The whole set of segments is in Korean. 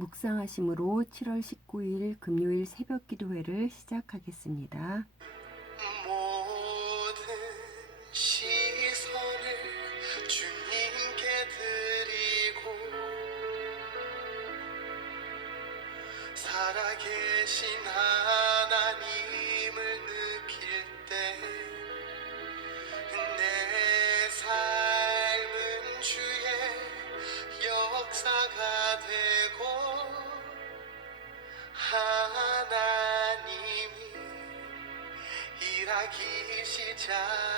묵상하심으로 7월 19일 금요일 새벽 기도회를 시작하겠습니다. 모든 시선을 주님께 드리고 살아계신 하나님을 느낄 때 내 삶은 주의 역사가 되고 하나님이 일하기 시작하네.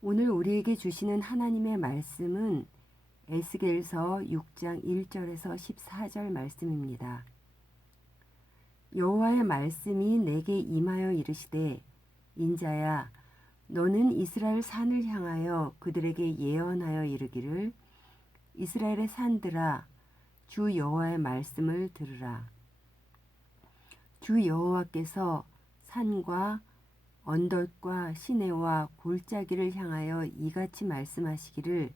오늘 우리에게 주시는 하나님의 말씀은 에스겔서 6장 1절에서 14절 말씀입니다. 여호와의 말씀이 내게 임하여 이르시되 인자야 너는 이스라엘 산을 향하여 그들에게 예언하여 이르기를 이스라엘의 산들아 주 여호와의 말씀을 들으라. 주 여호와께서 산과 언덕과 시내와 골짜기를 향하여 이같이 말씀하시기를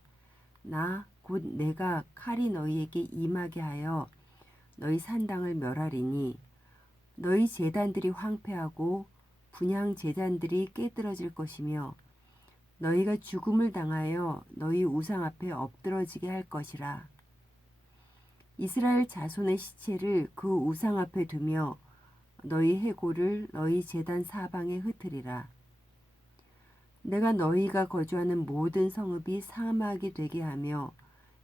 나 곧 내가 칼이 너희에게 임하게 하여 너희 산당을 멸하리니 너희 제단들이 황폐하고 분향 제단들이 깨뜨려질 것이며 너희가 죽음을 당하여 너희 우상 앞에 엎드러지게 할 것이라. 이스라엘 자손의 시체를 그 우상 앞에 두며 너희 해골을 너희 제단 사방에 흩으리라. 내가 너희가 거주하는 모든 성읍이 사막이 되게 하며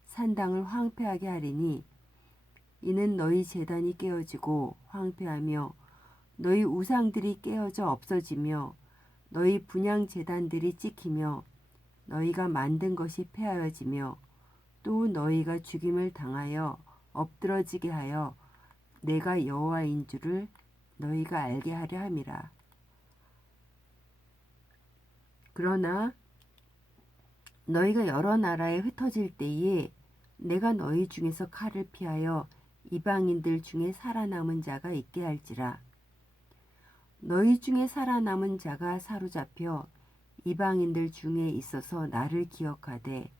산당을 황폐하게 하리니 이는 너희 제단이 깨어지고 황폐하며 너희 우상들이 깨어져 없어지며 너희 분향 제단들이 찍히며 너희가 만든 것이 폐하여지며 또 너희가 죽임을 당하여 엎드러지게 하여 내가 여호와인 줄을 너희가 알게 하려 함이라. 그러나 너희가 여러 나라에 흩어질 때에 내가 너희 중에서 칼을 피하여 이방인들 중에 살아남은 자가 있게 할지라. 너희 중에 살아남은 자가 사로잡혀 이방인들 중에 있어서 나를 기억하되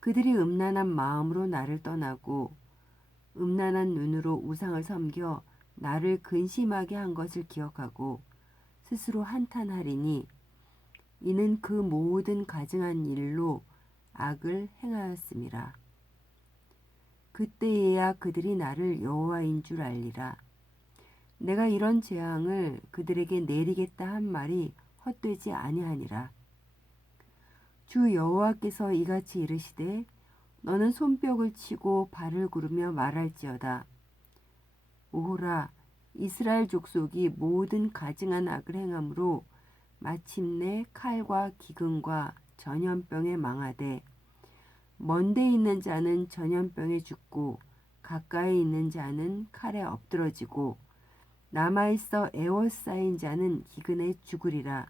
그들이 음란한 마음으로 나를 떠나고 음란한 눈으로 우상을 섬겨 나를 근심하게 한 것을 기억하고 스스로 한탄하리니 이는 그 모든 가증한 일로 악을 행하였음이라. 그때에야 그들이 나를 여호와인 줄 알리라. 내가 이런 재앙을 그들에게 내리겠다 한 말이 헛되지 아니하니라. 주 여호와께서 이같이 이르시되 너는 손뼉을 치고 발을 구르며 말할지어다. 오호라 이스라엘 족속이 모든 가증한 악을 행함으로 마침내 칼과 기근과 전염병에 망하되 먼데 있는 자는 전염병에 죽고 가까이 있는 자는 칼에 엎드러지고 남아있어 애워싸인 자는 기근에 죽으리라.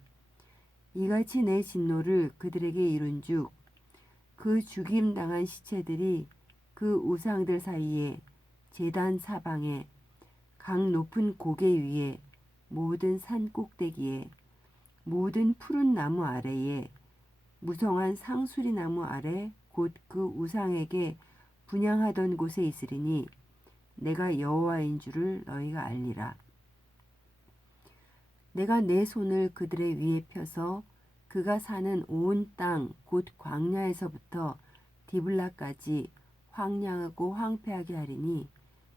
이같이 내 진노를 그들에게 이룬즉 그 죽임당한 시체들이 그 우상들 사이에 제단 사방에 강 높은 고개 위에 모든 산 꼭대기에 모든 푸른 나무 아래에 무성한 상수리 나무 아래 곧 그 우상에게 분향하던 곳에 있으리니 내가 여호와인 줄을 너희가 알리라. 내가 내 손을 그들의 위에 펴서 그가 사는 온 땅 곧 광야에서부터 디블라까지 황량하고 황폐하게 하리니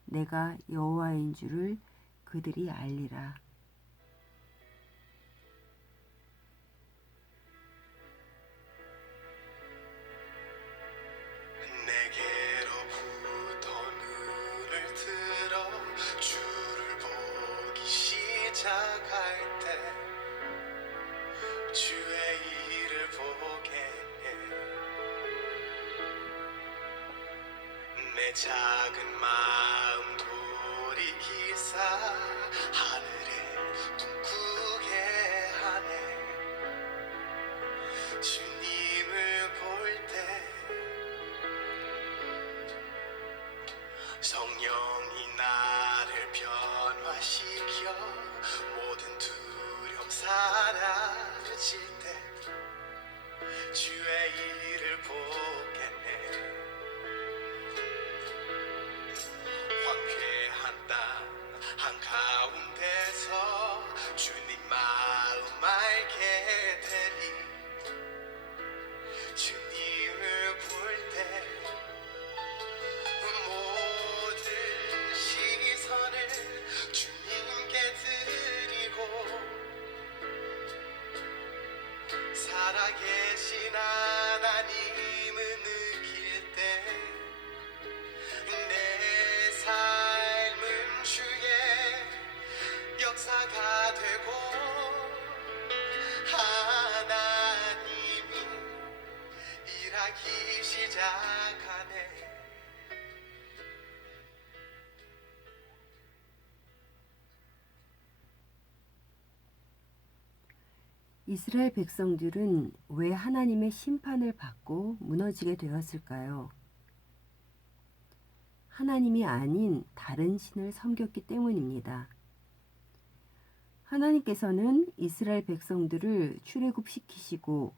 내가 여호와인 줄을 그들이 알리라. 내게로부터 눈을 들어 주를 보기 시작할 때 주의 일을 보게 해. 내 작은 마음 돌이키사 하늘에 꿈꾸게 하네. 주님을 볼 때 성령이 나를 변화시켜 모든 두려움 주의 일을 보겠네. 황폐한 땅 한가운데서 주님 마음 알게 되리. 주님을 볼 때 모든 시선을 주님께 드리고 살아계신 하나님을 느낄 때 내 삶은 주의 역사가 되고 하나님이 일하기 시작하네. 이스라엘 백성들은 왜 하나님의 심판을 받고 무너지게 되었을까요? 하나님이 아닌 다른 신을 섬겼기 때문입니다. 하나님께서는 이스라엘 백성들을 출애굽시키시고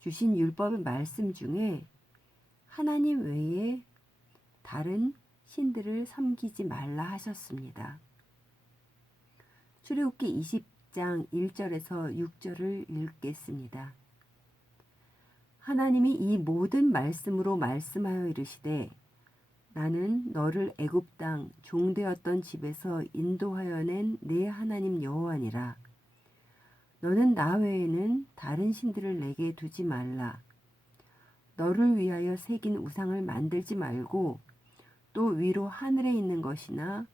주신 율법의 말씀 중에 하나님 외에 다른 신들을 섬기지 말라 하셨습니다. 출애굽기 20장 1절에서 6절을 읽겠습니다. 하나님이 이 모든 말씀으로 말씀하여 이르시되 나는 너를 애굽 땅 종되었던 집에서 인도하여 낸 내 하나님 여호와니라. 너는 나 외에는 다른 신들을 내게 두지 말라. 너를 위하여 새긴 우상을 만들지 말고 또 위로 하늘에 있는 것이나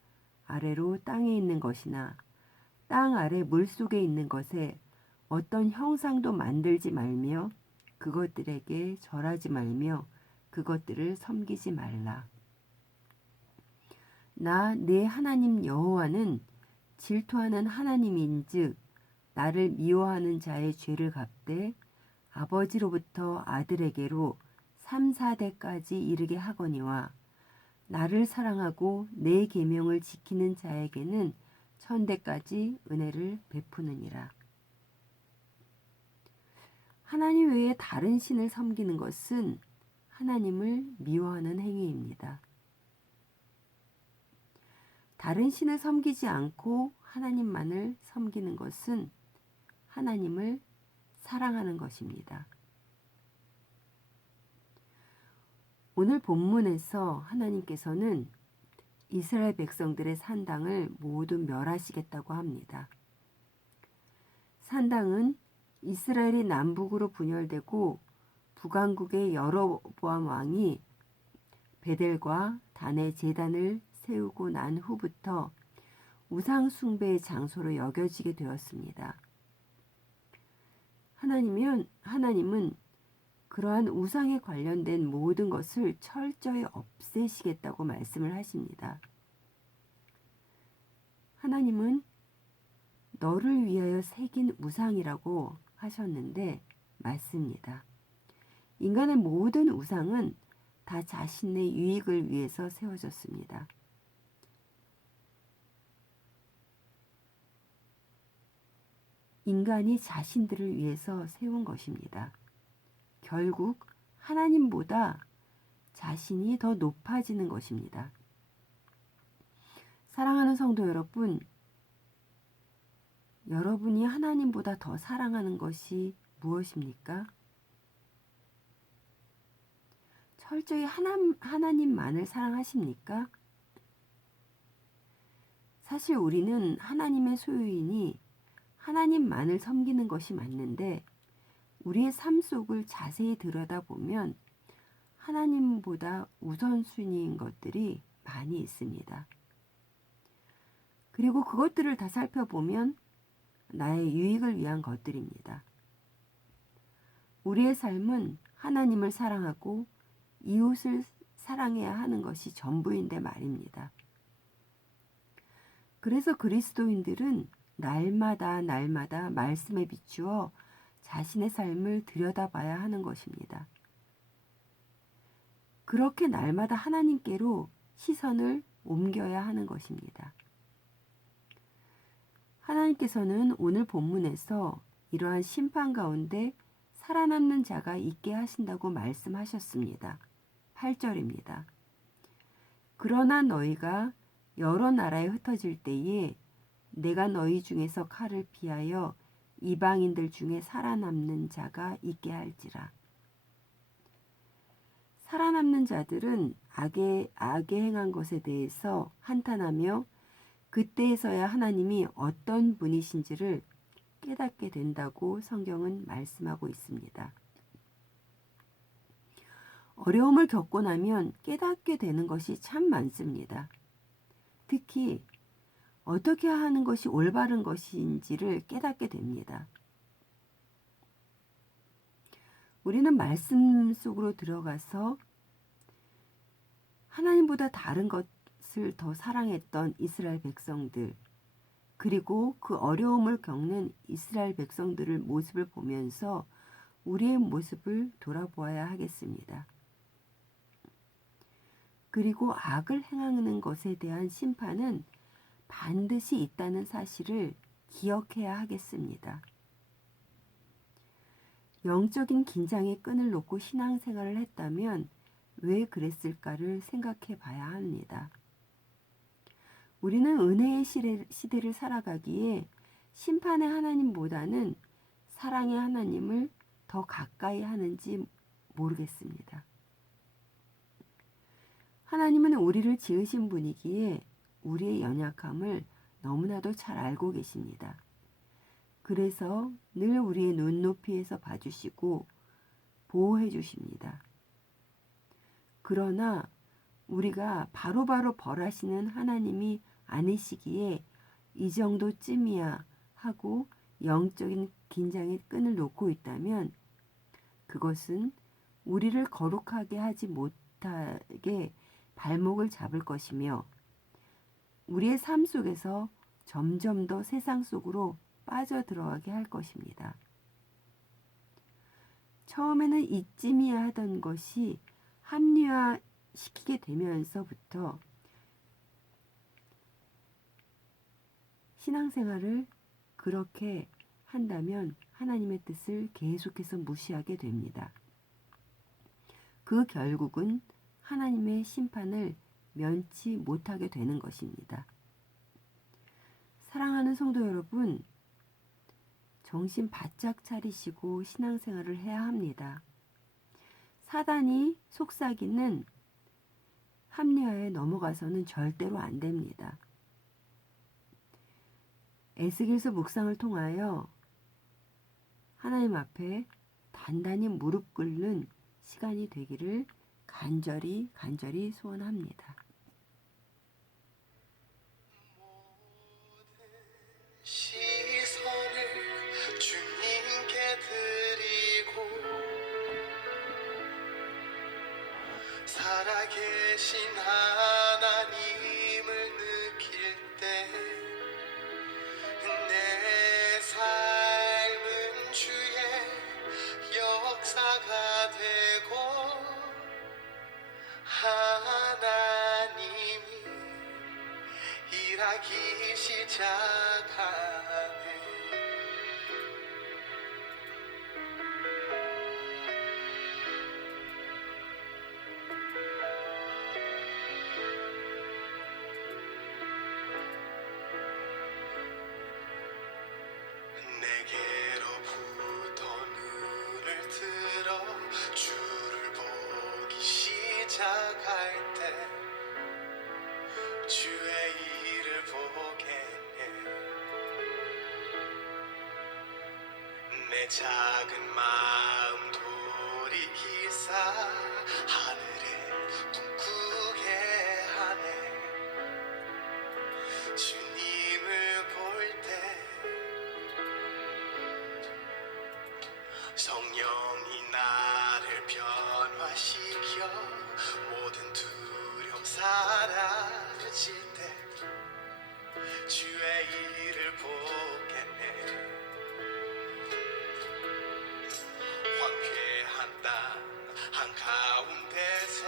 아래로 땅에 있는 것이나 땅 아래 물속에 있는 것에 어떤 형상도 만들지 말며 그것들에게 절하지 말며 그것들을 섬기지 말라. 나 내 하나님 여호와는 질투하는 하나님인즉 나를 미워하는 자의 죄를 갚되 아버지로부터 아들에게로 3, 4대까지 이르게 하거니와 나를 사랑하고 내 계명을 지키는 자에게는 1000대까지 은혜를 베푸느니라. 하나님 외에 다른 신을 섬기는 것은 하나님을 미워하는 행위입니다. 다른 신을 섬기지 않고 하나님만을 섬기는 것은 하나님을 사랑하는 것입니다. 오늘 본문에서 하나님께서는 이스라엘 백성들의 산당을 모두 멸하시겠다고 합니다. 산당은 이스라엘이 남북으로 분열되고 북왕국의 여로보암 왕이 베델과 단의 제단을 세우고 난 후부터 우상 숭배의 장소로 여겨지게 되었습니다. 하나님은 그러한 우상에 관련된 모든 것을 철저히 없애시겠다고 말씀을 하십니다. 하나님은 너를 위하여 새긴 우상이라고 하셨는데 맞습니다. 인간의 모든 우상은 다 자신의 유익을 위해서 세워졌습니다. 인간이 자신들을 위해서 세운 것입니다. 결국 하나님보다 자신이 더 높아지는 것입니다. 사랑하는 성도 여러분, 여러분이 하나님보다 더 사랑하는 것이 무엇입니까? 철저히 하나님만을 사랑하십니까? 사실 우리는 하나님의 소유이니 하나님만을 섬기는 것이 맞는데 우리의 삶 속을 자세히 들여다보면 하나님보다 우선순위인 것들이 많이 있습니다. 그리고 그것들을 다 살펴보면 나의 유익을 위한 것들입니다. 우리의 삶은 하나님을 사랑하고 이웃을 사랑해야 하는 것이 전부인데 말입니다. 그래서 그리스도인들은 날마다 말씀에 비추어 자신의 삶을 들여다봐야 하는 것입니다. 그렇게 날마다 하나님께로 시선을 옮겨야 하는 것입니다. 하나님께서는 오늘 본문에서 이러한 심판 가운데 살아남는 자가 있게 하신다고 말씀하셨습니다. 8절입니다. 그러나 너희가 여러 나라에 흩어질 때에 내가 너희 중에서 칼을 피하여 이방인들 중에 살아남는 자가 있게 할지라. 살아남는 자들은 악에 행한 것에 대해서 한탄하며 그때에서야 하나님이 어떤 분이신지를 깨닫게 된다고 성경은 말씀하고 있습니다. 어려움을 겪고 나면 깨닫게 되는 것이 참 많습니다. 특히 어떻게 하는 것이 올바른 것인지를 깨닫게 됩니다. 우리는 말씀 속으로 들어가서 하나님보다 다른 것을 더 사랑했던 이스라엘 백성들, 그리고 그 어려움을 겪는 이스라엘 백성들의 모습을 보면서 우리의 모습을 돌아보아야 하겠습니다. 그리고 악을 행하는 것에 대한 심판은 반드시 있다는 사실을 기억해야 하겠습니다. 영적인 긴장의 끈을 놓고 신앙생활을 했다면 왜 그랬을까를 생각해 봐야 합니다. 우리는 은혜의 시대를 살아가기에 심판의 하나님보다는 사랑의 하나님을 더 가까이 하는지 모르겠습니다. 하나님은 우리를 지으신 분이기에 우리의 연약함을 너무나도 잘 알고 계십니다. 그래서 늘 우리의 눈높이에서 봐주시고 보호해 주십니다. 그러나 우리가 바로바로 벌하시는 하나님이 아니시기에 이 정도쯤이야 하고 영적인 긴장의 끈을 놓고 있다면 그것은 우리를 거룩하게 하지 못하게 발목을 잡을 것이며 우리의 삶 속에서 점점 더 세상 속으로 빠져들어가게 할 것입니다. 처음에는 이쯤이야 하던 것이 합리화시키게 되면서부터 신앙생활을 그렇게 한다면 하나님의 뜻을 계속해서 무시하게 됩니다. 그 결국은 하나님의 심판을 면치 못하게 되는 것입니다. 사랑하는 성도 여러분, 정신 바짝 차리시고 신앙생활을 해야 합니다. 사단이 속삭이는 합리화에 넘어가서는 절대로 안 됩니다. 에스겔서 묵상을 통하여 하나님 앞에 단단히 무릎 꿇는 시간이 되기를 간절히 소원합니다. 모든 시선을 주님께 드리고 살아계신 하나님을 느낄 때 내 삶은 주의 역사가 되고 하나님이 일하기 시작하네. 내게로부터 눈을 들어 주를 보기 시작할 때 주의 일을 보겠네. 내 작은 마음 돌이키사 하늘에 꿈꾸게 하네. 주님을 볼 때 성령이 나를 변화시켜 모든 두려움 사라질 때 주의 일을 보겠네. 황폐한 땅 한가운데서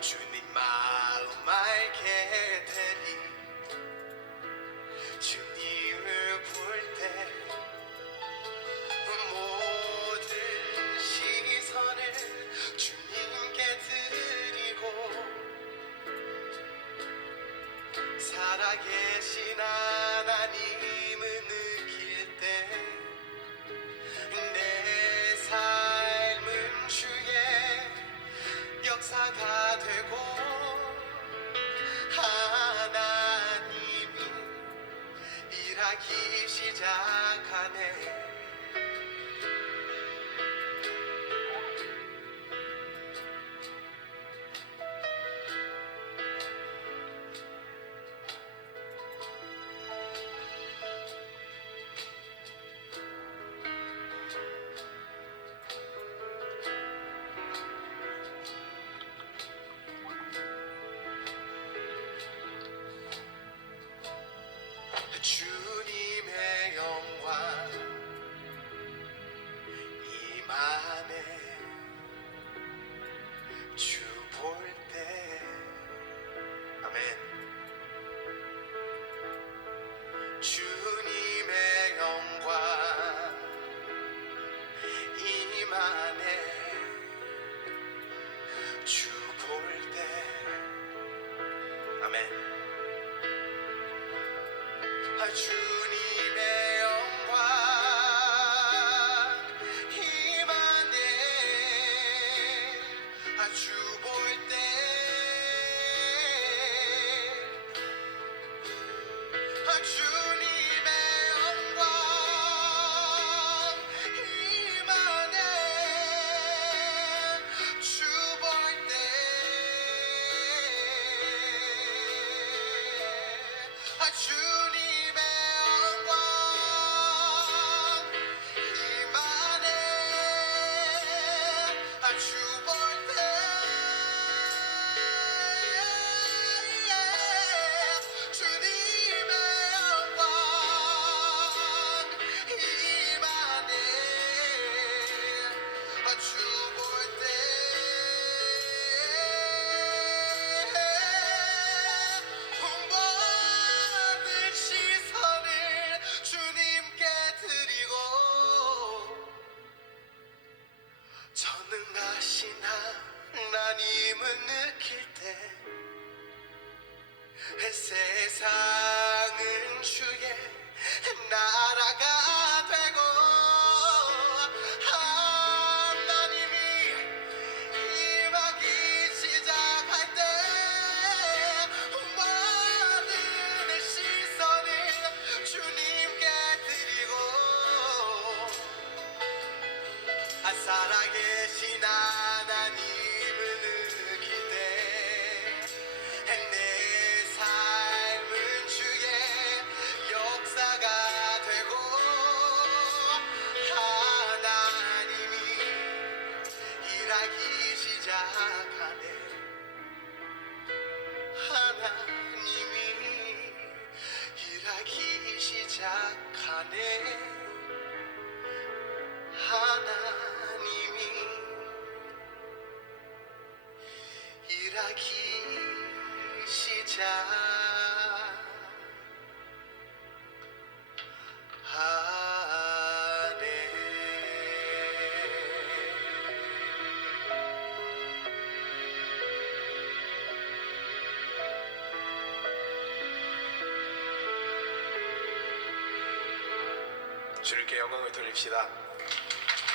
주님 마음 알게 되리. 주님을 볼 때 모든 일하기 시작하네. 주님의 영광 임하네. 주 볼 때 아멘. 주님의 영광 임하네. 주 볼 때 아멘. 주님의 영광 임하네. 주 볼 때 주님의 영광 임하네. 주 볼 때 주님의 영광 임하네. 주 볼 때 주님의 영광 임하네. 주 볼 때 모든 시선을 주님께 드리고 전능하신 하나님을 느낄 때 세상은 주의 나라가 되고 하나님이 임하기 시작할 때 모든 시선을 주님께 드리고 살아계신 하나님을 느낄 때 내 삶은 주의 역사가 되고 하나님이 일하기 시작하네. 하나님이 일하기 시작하네. 하나님이 일하기 시작하네. 주님께 영광을 돌립시다.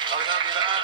감사합니다.